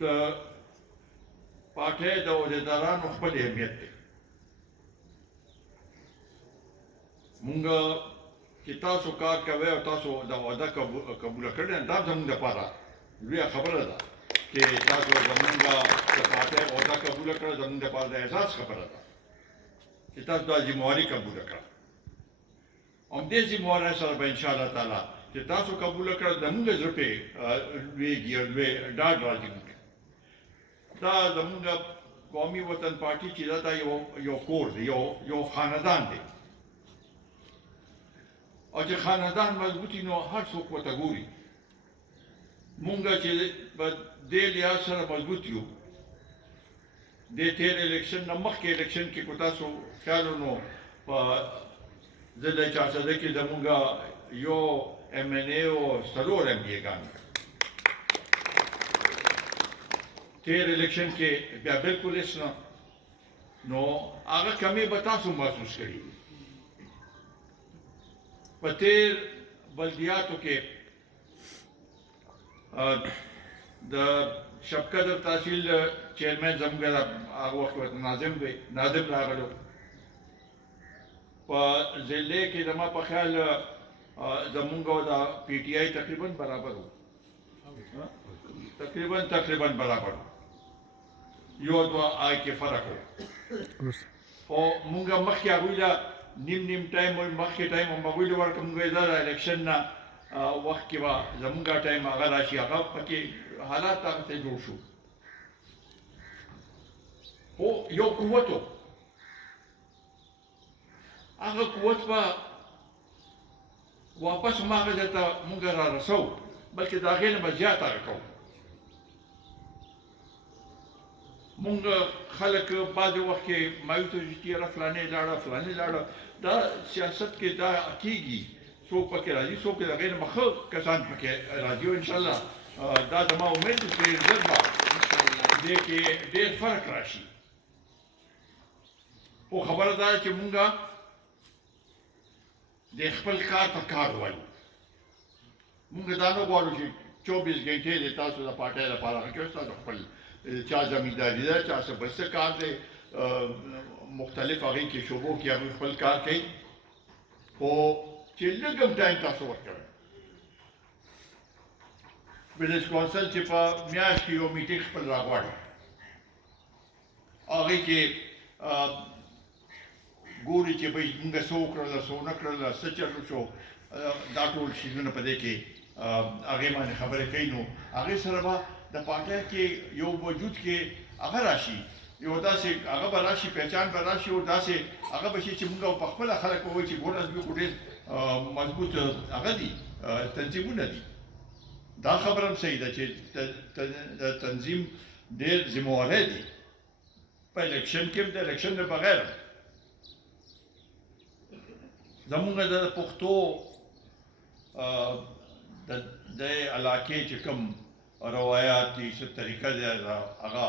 د پارټۍ د عہدیدارانو خپل اهمیت دی. مونږ چې تاسو کار کوئ او تاسو دا وعده قبوله کړې دا زموږ دپاره لویه خبره ده چې تاسو زموږ د پارټۍ عہده قبوله کړه. زموږ دپاره د اعزاز خبره ده چې تاسو دا ذمهواري قبوله کړه. همدې ذمهوارۍ سره به انشاءالله تعالی چې تاسو قبوله کړه زموږ زړه پې لویږي او لوی ډاډ راځي. دا زموږ قومي وطن پارټي چې دا یو کور دی، یو خاندان دی، او چې خاندان مضبوطي نو هر څوک ورته ګوري. مونږ چې په دې لحاظ سره مضبوط یو. د تېر الیکشن نه مخکې الیکشن کې که تاسو خیال نو په ضلع چارسده کې زمونږ یو ایم این ای او 4 ایم پی ګان تېر الیکشن کې بیا بالکل هېڅ نه. نو هغه کمې به تاسو محسوس کړي. په تېر بلدیاتو کې د شبقدر تحصیل چیرمین زموږ هغه وخت ورته ناظم راغلو. په ضلع کې زما په خیال زموږ او د پی ټي آی تقریبا برابر و، تقریبا برابر و، یو دوه آی کې فرق و. خو مونږ مخکې هغوی له نیم ټایم مخکې ټایم هم هغوی له ورکړه. مونږ وایي دا د الیکشن نه وخت کې به زمونږ ټایم هغه راشي، هغه پکې حالات هغه ته جوړ شو. خو یو قوت و، هغه قوت به واپس هم هغه ځای ته مونږ را رسو، بلکې د هغې نه به زیات هغه کوو. مونږ خلک بعضې وخت کې مایوسه شي چې یاره فلانې لاړه. دا سیاست کې دا کېږي، څوک پکې راځي، څوک د هغې نه به ښه کسان پکې راځي. او انشاءالله دا زما امید دی چې ډېر ژر به دې کې ډېر فرق راشي. خو خبره دا ده چې مونږ د خپل کار ته کار وایو. مونږ دا نه غواړو چې 24 ګنټې د تاسو د پارټۍ لپاره هغه کوي. تاسو خپل چا زمینداري ده، چا څه بل څه کار دی، مختلف هغې کې شعبو کې هغوی خپل کار کوي. خو چې لږ هم ټایم تاسو ورکوئ. بزنس کونسل چې په میاشت کې یو میټینګ خپل راغواړي، هغې کې ګوري چې بهی مونږ څه وکړله، څه ونه کړله، څه چل وشو. دا ټول شیزونه په دې کې هغې باندې خبرې کوي. نو هغې سره به د پارټۍ کې یو وجود کې هغه راشي، یو داسې هغه به راشي، پہچان به راشي، او داسې هغه به شي چې مونږ په خپله خلک ووایي چې ګوره زموږ خو ډېر مضبوط هغه دي تنظیمونه دي. دا خبره هم صحیح ده چې د تنظیم ډېر ذمهواری دي په الیکشن کې هم، د الیکشن نه بغیر. زمونږ د پښتو د علاقې چې کوم روایات دي، څه طریقه ده هغه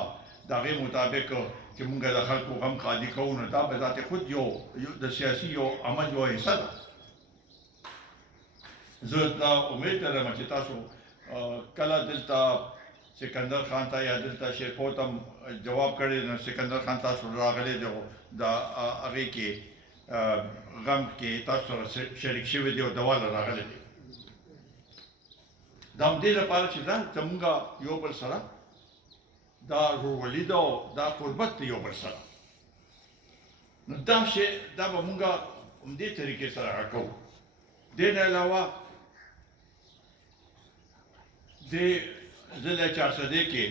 د هغې مطابق چې مونږ د خلکو غم قاضي کوو، نو دا به ذات خود یو د سیاسي یو عمل یوه حصه ده. زه دا امید لرم چې تاسو کله دلته سکندر خان ته یا دلته شیرپور ته جواب کړی، نو سکندر خان تاسو راغلی دی، د هغې کې غم کې تاسو سره شریک شوي دي او دوا له راغلی دی. دا همدې لپاره چې دا زمونږ یو بل سره دا ورورولي ده او دا قربت دی یو بل سره. نو دا شی دا به مونږ همدې طریقې سره هغه کوو. دې نه علاوه د ضلع چارسدې کې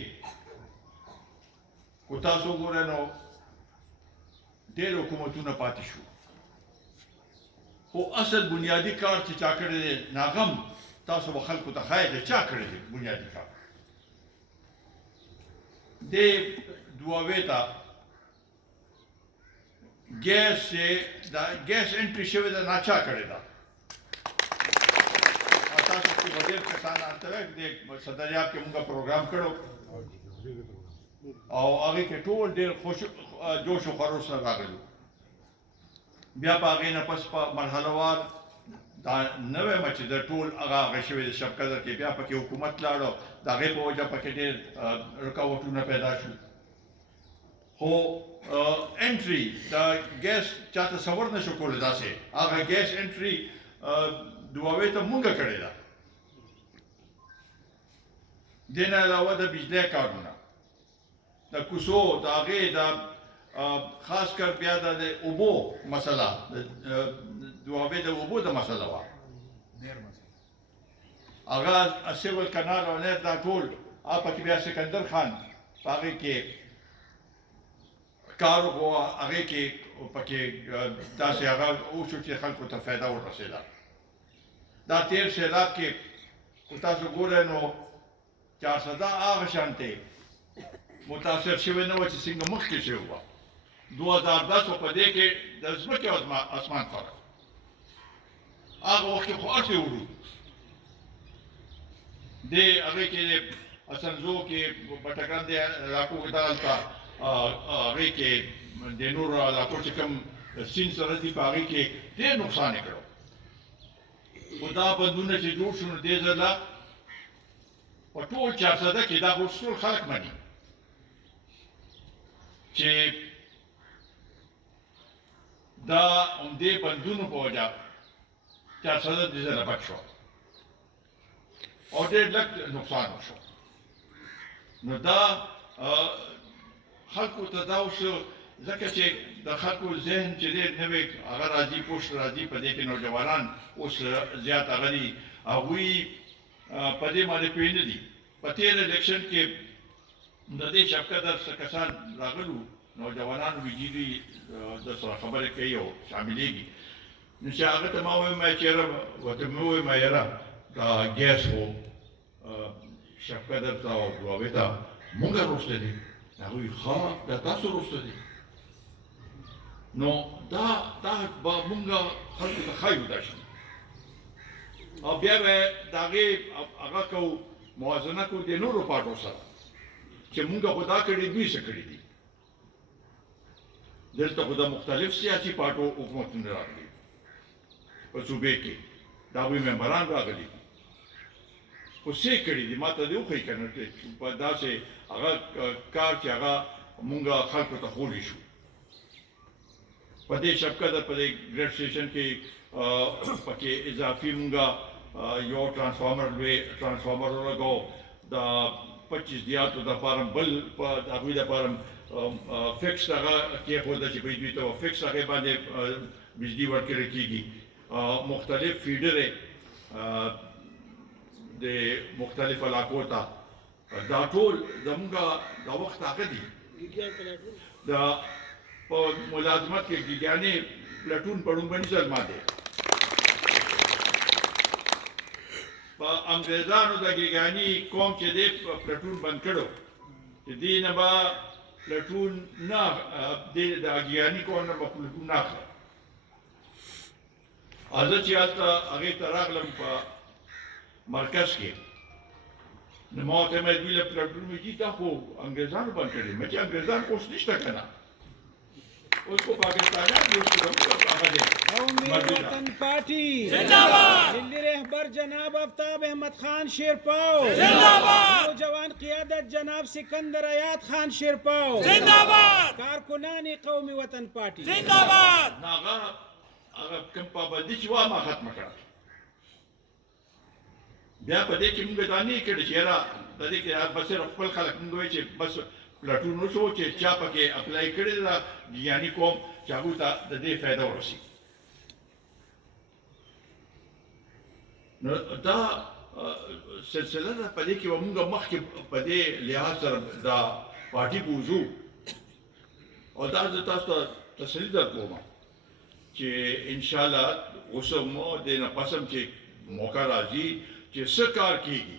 که تاسو وګورئ نو ډېر حکومتونه پاتې شو، خو اصل بنیادي کار چې چا کړی دی ناغم تاسو به خلکو ته ښایي چې چا کړی دی بنیادي کار. دې دوابې ته ګیس چې دا ګیس انټري شوې ده ناچا کړې ده. تاسو کې به ډېر کسان هلته وی د صدریاب کې مونږ پروګرام کړو او هغې کې ټول ډېر جوش و خروش سره راغلو. بیا په هغې نه پس په مرحله وار دا نه وایم چې د ټول هغه شوی د شب قدر کې بیا پکې حکومت لاړو د هغې په وجه پکې ډېر رکاوټونه پیدا شو خو انټري د ګیس چا تصور نه شو کولی داسې هغه ګیس انټري دواوې ته مونږه کړې ده دې نه علاوه د بجلی کارونه د کوڅو د هغې د خاص کر بیا د اوبو مسله دواوې د اوبو د مسله وه هغه سیول کنال او نهر دا ټول پکې بیا سکندر خان په هغې کې کار وکړو هغې کې پکې داسې هغه وشو چې خلکو ته فایده ورسېده دا تېر سیلاب کې خو تاسو ګورئ نو چارسده هغه شانتې متاثر شوی نه وه چې څنګه مخکې شوې وه 2010 په دې کې د ځمکې او اسمان فرق هغه وخت کې خو هسې وړو دې هغې کې اسنزو کې بټګرام دې علاقو کې دلته هغې کې د نورو علاقو چې کوم سیند سره دي په هغې کې ډېر نقصان یې کړو خو دا بندونه چې جوړ شو نو دې ځله په ټول چارسده کې دا خو ټول خلک مني چې دا همدې بندونو په وجه چارسده دې ځله بچ شو او ډېر لږ نقصان وشو نو دا خلکو ته دا اوس ځکه چې د خلکو ذهن چې ډېر نوی هغه راځي پوښت راځي په دې کې نوجوانان اوس زیات هغه دي هغوی په دې باندې پوه نه دي په تېر الیکشن کې د دې شب قدر څه کسان راغلو نوجوانان ویجیدي د سره خبرې کوي او شاملېږي نو چې هغه ته ما ووایم چې یاره ورته مې ووایم یاره دا ګیس و شب قدر ته او دواوې ته مونږ روسته دي هغوی ښه دا تاسو روسته دي نو دا به مونږ خلکو ته ښایو دا شي او بیا به د هغې هغه کوو موازنه کوو د نورو پارټو سره چې مونږ خو دا کړي دوی څه کړي دي دلته خو د مختلف سیاسي پارټو حکومتونه راغلي په صوبې کې د هغوی ممبران راغلي خو څه کړي دي ما ته دې وښایي که نه په داسې هغه کار چې هغه مونږ خلکو ته ښولی شو په دې شب قدر په دې ګریډ سټیشن کې پکې اضافي مونږه یو ټرانسفارمر لوی ټرانسفارمر ولګاو د 25 دیاتو دپاره بل په هغوی دپاره فکس هغه کېښوده چې دوی ته فکس هغې باندې بجلي ورکړل کېږي مختلف فیډرې د مختلف علاقو ته دا ټول زموږ د وخت هغه دي د په ملازمت کې ګیګیاني پلټون په لومړني ځل باندې په انګریزانو د ګیګیاني قوم چې دی پلټون بند کړو چې دې نه به پلټون نه د ګیګیاني قوم نه به پلټون نه اخله زه چې هلته هغې ته راغلم په مرکز کې نو ما ورته ویل دوی له پلټون مې چې دا خو انګریزانو بند کړي مې چې انګریزان خو اوس نشته که نه اوس خو پاکستانیان دي اوس خو زموږ هغه دی قومی وطن پارٹی زندہباد دلی رہبر جناب آفتاب احمد خان شیرپاؤ زندہباد نوجوان قیادت جناب سکندر آیات خان شیرپاؤ زندہباد کارکنان قومی وطن پارٹی زندہباد هغه کوم پابندي چې وه ما ختمه کړه بیا په دې کې مونږ دا نه یې کړي چې یاره په دې کې بس صرف خپل خلک مونږ وایي چې بس پلټون وشو چې چا پکې اپلای کړی ده ګیاني قوم چې هغوی ته د دې فایده ورسي نو دا سلسله ده په دې کې به مونږ مخکې په دې لحاظ سره دا پارټي بوځو او دا زه تاسو ته تسلي درکوم چې انشاءالله اوس مو دې نه پس هم چې موقع راځي چې څه کار کېږي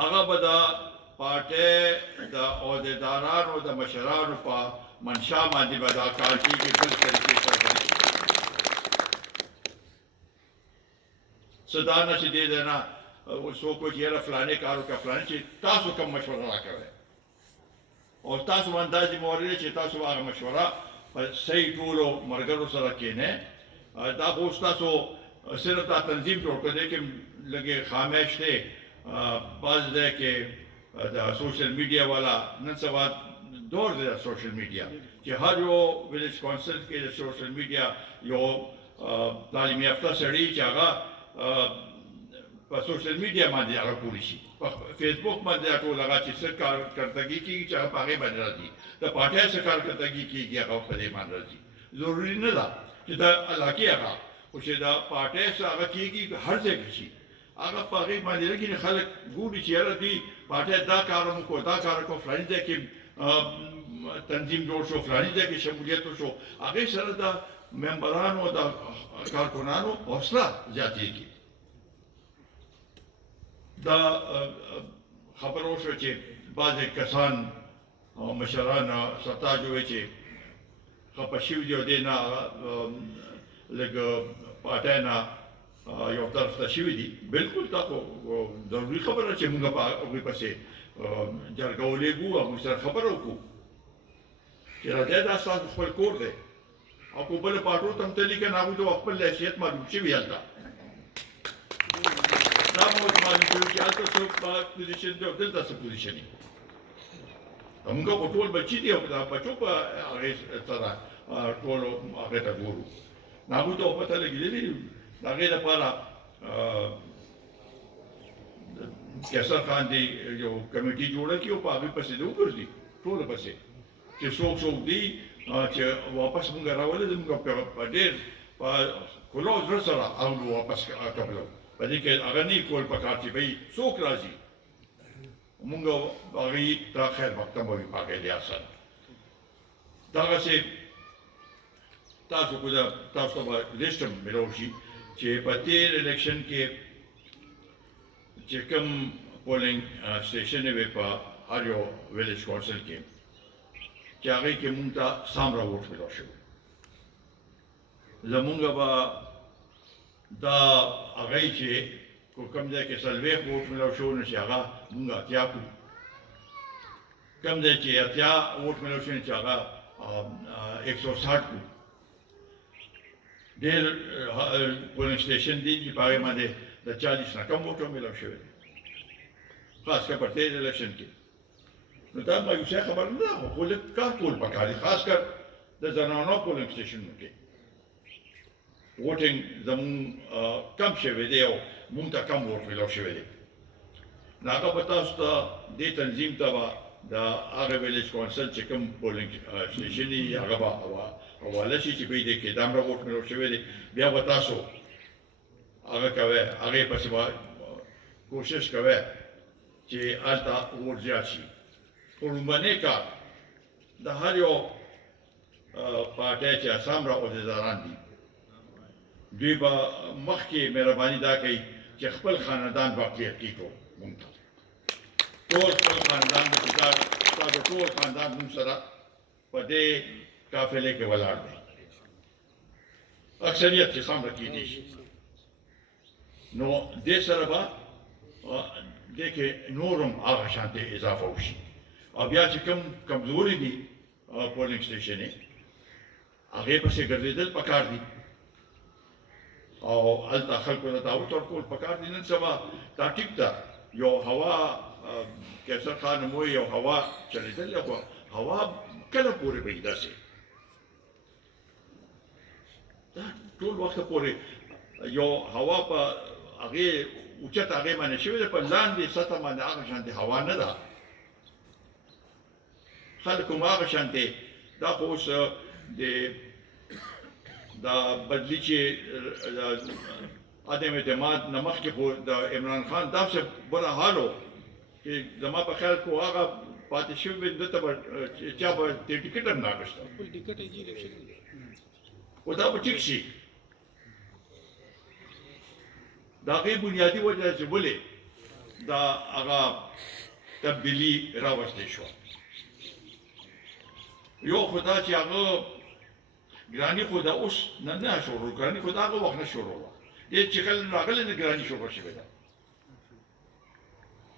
هغه به د پارټۍ د عہدیدارانو د مشرانو په منشا باندې به دا کار کېږي بل طریقې سره به نه څه دا نه چې دې دی نه څوک وایي چې یاره فلانې کار وکړه فلانې چې تاسو کوم مشوره راکوئ او تاسو باندې دا ذمهواري ده چې تاسو هغه مشوره په صحیح ټولو ملګرو سره کښېنئ دا خو ستاسو صرف دا تنظیم جوړ کړی کې لږې خاموش دی بعض ځای کې د سوشل میډیا والا نن سبا دور دی د سوشل میډیا چې هر یو ویلیج کونسل کې د سوشل میډیا یو تعلیم یافته سړی چې هغه په سوشل میډیا باندې هغه پوری شي په فیسبوک باندې ټول هغه چې څه کارکردګي کېږي چې هغه په هغې باندې راځي د پارټۍ څه کارکردګي کېږي هغه په دې باندې راځي ضروري نه ده چې د علاقې هغه خو چې د پارټۍ څه هغه کېږي هر ځای کې شي هغه په هغې باندې لکه خلک ګوري چې یاره دوی پارټۍ دا کار وکړو دا کار وکړو فلاني ځای کې تنظیم جوړ شو فلاني ځای کې شمولیت وشو هغې سره د ممبرانو د کارکنانو حوصله زیاتېږي دا خبره وشوه چې بعضې کسان مشران سرتاج ووایي چې خفه شوي دي او دې نه لږ پارټۍ نه یو طرف ته شوي دي بلکل دا خو ضروري خبره چې موږ په هغوی پسې جرګه ولېږو او موږ سره خبره وکړو چې راځئ دا ستاسو خپل کور دی او کو بل پارټو ته هم تللي که نه هغوی ته خپل حیثیت معلوم شوي هلته دا مو معلوم شوي چې هلته څه پوزیشن دی او دلته څه پوزیشن دی موږ خو ټول بچي دي او د بچو په هغې سره ټول هغې ته ګورو نو هغوی ته خو پته لګېدلي د هغې لپاره کیسر خان دې یو کمیټي جوړه کړي او په هغې پسې دې وګرځي ټوله پسې چې څوک دي چې واپس مونږ راولي زموږ په ډېر په کلو زړه سره هغوی واپس کړو په دې کې هغه نه کول پکار چې بهی څوک راځي مونږ هغې ته خیر مقدم وي په هغې لحاظ سره دغسې تاسو ته به لیسټ هم میلاو شي چې په تېر الیکشن کې چې کوم پولینګ سټیشن وې په هر یو ویلیج کونسل کې چې هغې کې مونږ ته څومره ووټ میلاو شوی زمونږ به دا هغې چې کوم ځای کې 40 ووټ میلاو شوی نو چې هغه مونږ 80 کړو کوم ځای چې 80 ووټ میلاو شوی چې هغه 160 کړو ډېر پولینګ سټیشن دي چې په هغې باندې د 40 نه کم ووټ هم میلاو شوی دی خاص کر په تېر الیکشن کې نو دا مایوسۍ خبره نه ده خو لږ کار کول پکار دي خاص کر د زنانو پولینګ سټیشنونو کې ووټینګ زموږ کم شوی دی او مونږ ته کم ووټ میلاو شوی دی نو هغه به تاسو ته دې تنظیم ته به د هغه ویلیج کونسل چې کوم پولینګ سټیشن دي هغه به حواله شي چې دوی دې کې دومره ووټ میلاو شوی دی بیا به تاسو هغه کوئ هغې پسې به کوشش کوئ چې هلته ووټ زیات شي خو لومړنی کار د هر یو پارټۍ چې څومره عهدهداران دي دوی به مخکې مهرباني دا کوي چې خپل خاندان واقعیت کېږو مونږ ته ټول خپل خاندان د پکار ستاسو ټول خاندان مونږ سره په دې قافلې کې ولاړ دی اکثریت چې څومره کېدی شي نو دې سره به دې کې نور هم هغه شانتې اضافه وشي او بیا چې کوم کمزوري دي پولینګ سټیشنې هغې پسې ګرځېدل پکار دي او هلته خلکو ته دعوت ورکول پکار دي نن سبا دا ټیک ده یو هوا کیسر خان هم وایي یو هوا چلېدلې خو هوا کله پورې به وي داسې دا ټول وخت پورې یو هوا په هغې اوچت هغې باندې شوې ده په لاندې سطح باندې هغه شانتې هوا نه ده خلک هم هغه شانتې دا خو اوس دا بدلي چې عدم اعتماد نه مخکې خو د عمران خان داسې بده حال و چې زما په خیال خو هغه پاتې شوی دلته به چا به دې ټکټ هم نه اخیسته خو دا به ټیک شي د هغې بنیادي وجه چې ولې دا هغه تبدیلي راوستې شوه یو خو دا چې هغه ګراني خو دا اوس نه شروع ګراني خو دا هغه وخت نه شروع وه دې چې کله راغلی نه ګراني شروع شوې ده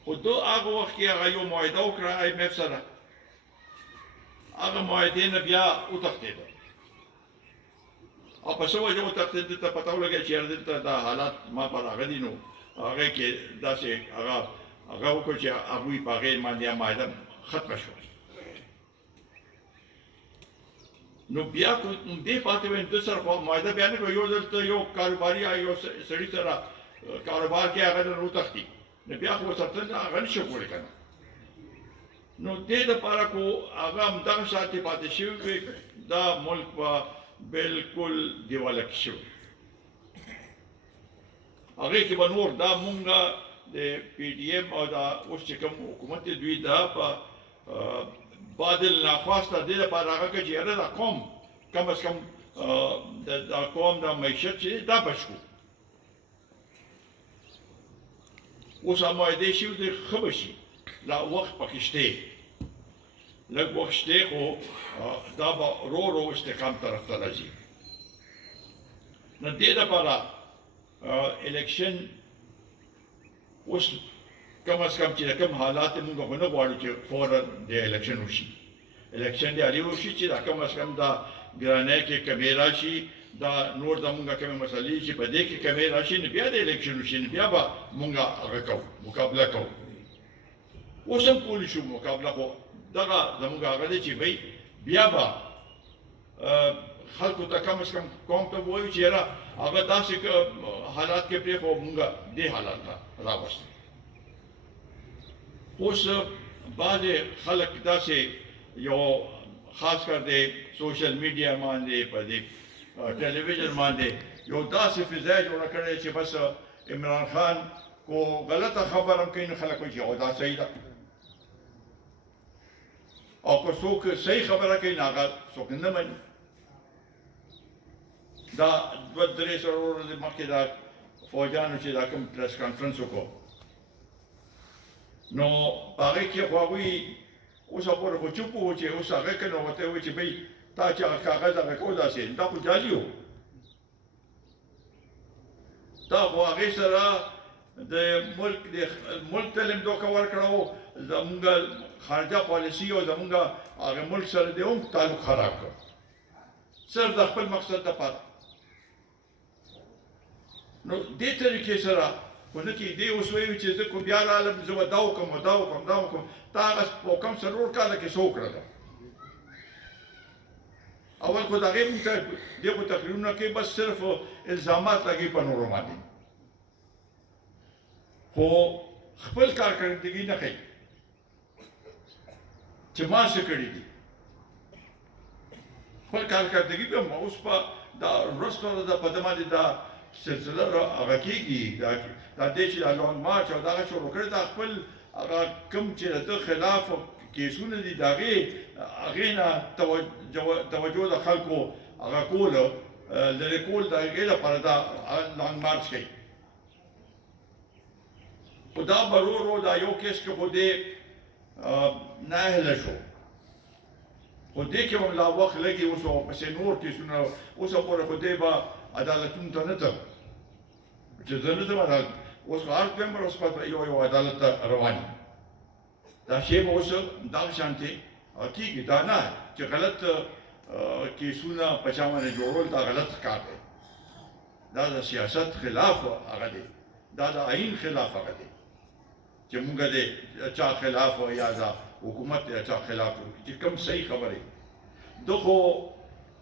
خو دو هغه وخت کې هغه یو معاهده وکړه IMF سره هغه معاهدې نه بیا وتښتېده او په څه وجه وتښتېد دلته پته ولګېده چې یاره دلته دا حالات ما په راغلي نو هغې کې داسې هغه وکړو چې هغوی په هغې باندې معاهده ختمه شوه. نو بیا کو دې پاتې وای د سره خو معاهده بیا نه کوي یو ځل ته یو کاروباري یا یو سړي سره کاروبار کې هغه نه وتښتي نو بیا خو ورته هغه نشي کولی که نه. نو دې دپاره کو هغه همدغه شاتې پاتې شوي وي دا ملک به بلکل دیواله کې شوی هغې کې به نور دا مونږه د پی ډي ایم او دا اوس چې کوم حکومت دی دوی دا په بادل ناخواسته دې لپاره هغه کوي چې یاره دا قوم کم از کم دا قوم دا معیشت چې دا بچ کړو. اوس هم معاهدې شوي دي ښه به شي لا وخت پکې شته لږ وخت شته خو دا به ورو ورو استحکام طرف ته راځي. نو دې لپاره الیکشن اوس کم از کم چې کوم حالات موږ خو نه غواړو چې فوراً د الیکشن وشي. الیکشن د علي وشي چې دا کم از کم دا ګرانۍ کې کمې راشي دا نور زمونږ کومې مسلې چې په دې کې کمې راشي نو بیا د الیکشن وشي نو بیا به موږ هغه کوو مقابله کوو. اوس هم کولی شو مقابله خو دغه زموږ هغه دی چې بھئی بیا به خلکو ته کم از کم قوم ته ووایو چې یاره هغه داسې حالات کې پرېښو موږ دې حالات ته راوستو. اوس بعضې خلک داسې یو خاص کر د سوشل میډیا باندې په دې ټلویزیون باندې یو داسې فضا جوړه کړې چې بس عمران خان کو غلطه خبره هم کوي نو خلک وایي چې او دا صحیح ده او که څوک صحیح خبره کوي نو هغه څوک نه مني. دا دوه درې څلور ورځې مخکې دا فوجانو چې دا کوم پریس کانفرنس وکړو نو په هغې کې خو هغوی اوسه پورې خو چوپ وو چې اوس هغه که نو ورته وایي چې بھئی تا چې هغه کاغذ هغه کو داسې دا خو جعلي و دا خو هغې سره د ملک ته لم دوکه ورکړه و زمونږ خارجه پالیسي او زمونږ هغه ملک سره دې هم تعلق خراب کړ صرف د خپل مقصد دپاره. نو دې طریقې سره خو نه چې دې اوس وایي چې زه کوم بیا رالم زه به دا وکړم او دا وکړم دا وکړم تا هغه په کم څلور کاله کې څه وکړله اول خو د هغې مونږ ته دې خو تقریرونه کوي بس صرف الزامات لګوي په نورو باندې خو خپل کارکردګي نه کوي چې ما څه کړي دي. خپل کارکردګي به اوس په دا وروسته د په ده باندې دا سلسله هغه کېږي دا دی چې دا لونګ مارچ او دغه شروع کړی دا خپل هغه کوم چې د ده خلاف کیسونه دي د هغې نه توجه د خلکو هغه کول لرې کول د هغې لپاره دا لونګ مارچ کوي. خو دا به ورو ورو دا یو کیس کې خو دې ناهیله شو خو دې کې هم لا وخت لګي اوس پسې نور کیسونه اوسه پورې خو دې به عدالتونو ته نه ته چې زه نه ځم عدالت اوس خو هر پیمبر اوس په یو عدالت ته روان یم دا شی به اوس دغه شانتې کېږي دا نه چې غلط کیسونه په چا باندې جوړول دا غلط کار دی دا د سیاست خلاف هغه دی دا د آئین خلاف هغه دی چې مونږ د چا خلاف یا د حکومت د چا خلاف چې کوم صحیح خبرې ده خو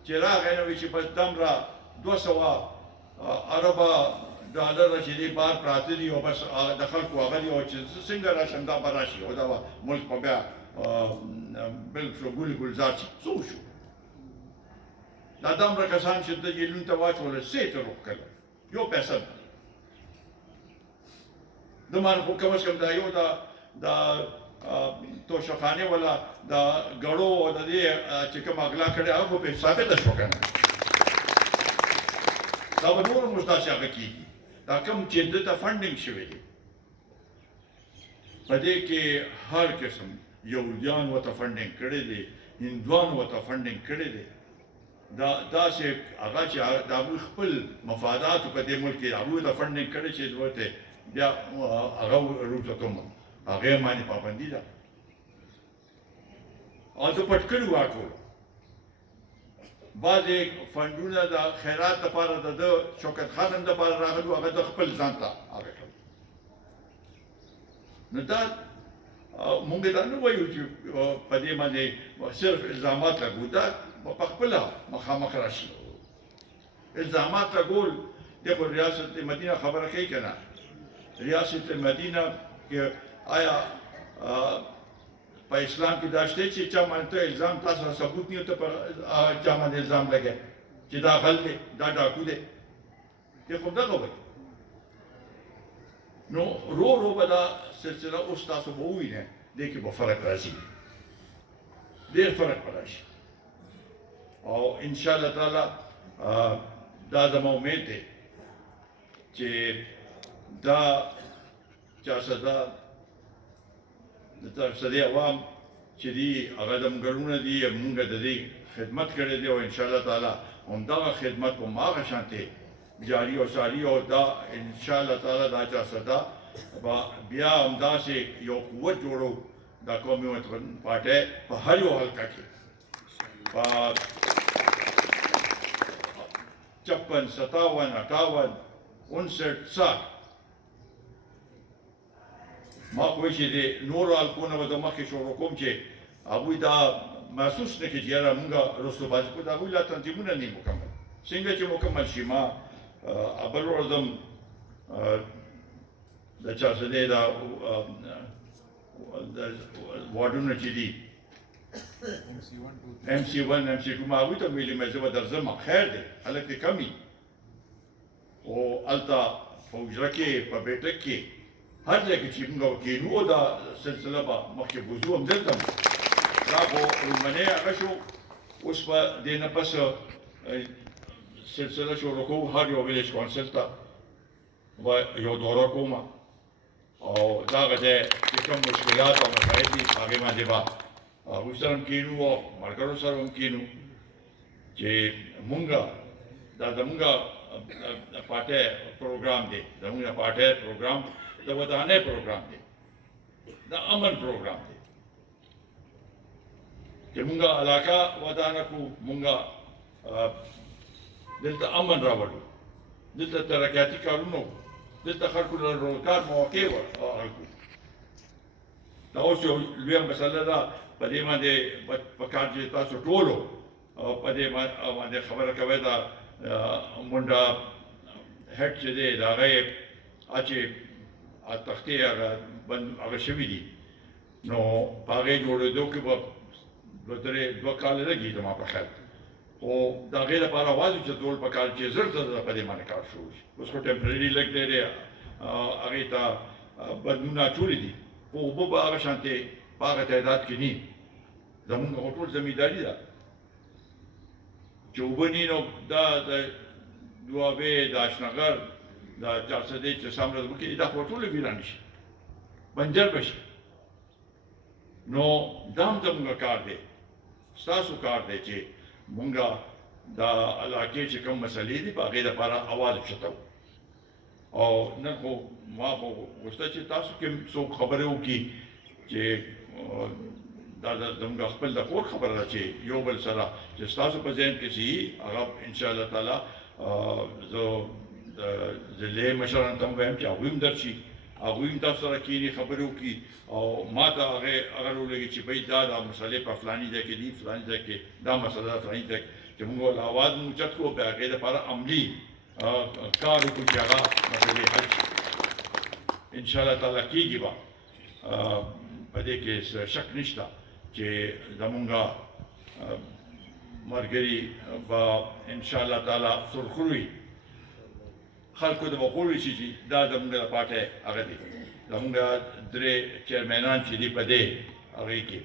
چې راغی نو چې بس دومره 200 اربه ډالر چې دې بار پراته دي او بس د خلکو هغه دي او چې څنګه راشم دا به راشي او دا ملک به بیا بالکل ګل ګلزار شي څه وشو دا دومره کسان چې د جیلونو ته واچول څه یې ته روح کړل یو پیسه د مان خو کم از کم دا یو دا توشخانه ولا دا غړو او د دې چې کوم اغلا کړي هغه په ثابته شو کنه دا نور مستاشي هغه کیږي دا کوم چې د فنډینګ شوی دی په دې کې هر قسم یهودیان وته فنډینګ کړي دي هندوان وته فنډینګ کړي دي دا چې هغه چې دا خپل مفادات په دې ملک کې هغه ته فنډینګ کړي چې ورته بیا هغه روته کوم هغه باندې پابندي ده او د پټکړو واټو بعضې فنډونه د خیرات لپاره د شوکت خان هم دپاره راغلي وو هغه د خپل ځان ته هغه کړل نو دا مونږ دا نه وایو چې په دې باندې صرف الزامات لګو دا په خپله مخامخ راشي الزامات لګول دغه ریاست مدینه خبره کوي که نه ریاست مدینه کې آیا په اسلام کې دا شته چې چا باندې ته الزام تاسو ثبوت نه ته په چا باندې الزام لګی چې دا غل دی دا ډاکو دی دې خو دغه وایي نو رو رو به دا سلسله اوس تاسو به ووینئ دې کې به فرق راځي ډېر فرق به راشي او انشاءالله تعالی دا زما امید دی چې دا چا صدا د صدې عوام چې دي هغه دمګرونه دي مونږ د دې خدمت کړی دی او انشاءالله تعالی همدغه خدمت به هغه شانتې جاری او ساری او دا انشاءالله تعالی دا چا صدا بیا همداسې یو قوت جوړو دا قومي پارټۍ په هر یو حلقه کې په 56 57 58 59 60 ما خو چې د نورو حلقونه به د مخکې شروع کوم چې هغوی دا محسوس نه کړي چې یاره مونږ رسو بازي کوو د هغوی لا تنظیمونه نه مکمل څنګه چې مکمل شي ما بل ورځ هم د چا څه دی دا واډونه چې دي MC1 MC2 ما هغوی ته ویلي مې زه به درځم خیر دی هلک دې کم وي او هلته په حجره کې په بیټک کې هر ځای کې چې موږ کینو دا سلسله به مخکې بوځو همدلته دا خو لومړنی هغه شو اوس به دې نه پس سلسله شروع کوو هر یو ویلیج کونسل ته به یو دوره کوم او دغه ځای چې کوم مشکلات او مسایل دي هغې باندې به هغوی سره هم کینو او ملګرو سره هم کینو چې مونږ دا زمونږ پارټۍ پروګرام دی زمونږ پارټۍ پروګرام د ودانۍ پروګرام دی د امن پروګرام دی چې مونږ علاقه ودانه کړو مونږ دلته امن راوړو دلته ترقیاتي کارونه وکړو دلته خلکو له روزګار مواقع ورکړو دا اوس یو لویه مسله ده په دې باندې پکار چې تاسو ټولو په دې باندې خبره کوئ دا منډه هیډ چې دی د هغه یې چې تختې هغه شوي دي نو په هغې جوړېدو کې به 2 کاله لګي زما په خیال خو د هغې لپاره وایو چې ټول په کال چې زر زر په دې باندې کار شروع شي اوس خو ټمپرري لږ دی هغې ته بدلونونه ټولې دي خو اوبه به هغه شانتې په هغه تعداد کې نه زمونږ خو ټول زمینداري ده چې اوبه نه نو دا د دوابې د اشنغر دا چارسدې چې سامره ځمکې دي دا خو ټولې ویرانې شي بنجر به شي نو دا هم زمونږ کار دی ستاسو کار دی چې مونږ دا علاقې چې کوم مسلې دي په هغې لپاره اواز اوچتو او نن خو ما خو غوښته چې تاسو کې څوک خبرې وکړي چې دا زموږ خپل د کور خبره ده چې یو بل سره چې ستاسو په ذهن کې چې هغه انشاءالله تعالی زه د ضلعې مشرانو ته هم وایم چې هغوی هم درشي هغوی هم تاسو سره کښېني خبرې وکړي او ما ته هغه راولګي چې بهی دا مسلې په فلاني ځای کې دي فلاني ځای کې دا مسله ده فلاني ځای کې چې موږ اواز اوچت کړو د هغې لپاره عملي کار وکړو چې هغه مسلې حل شي انشاءالله تعالی کېږي به په دې کې شک نشته چې زمونږ ملګري به انشاءالله تعالی سرخروي خلکو ته به وښودل شي چې دا زمونږ پارټۍ هغه دی زمونږ 3 چیرمنان چې دي په دې هغې کې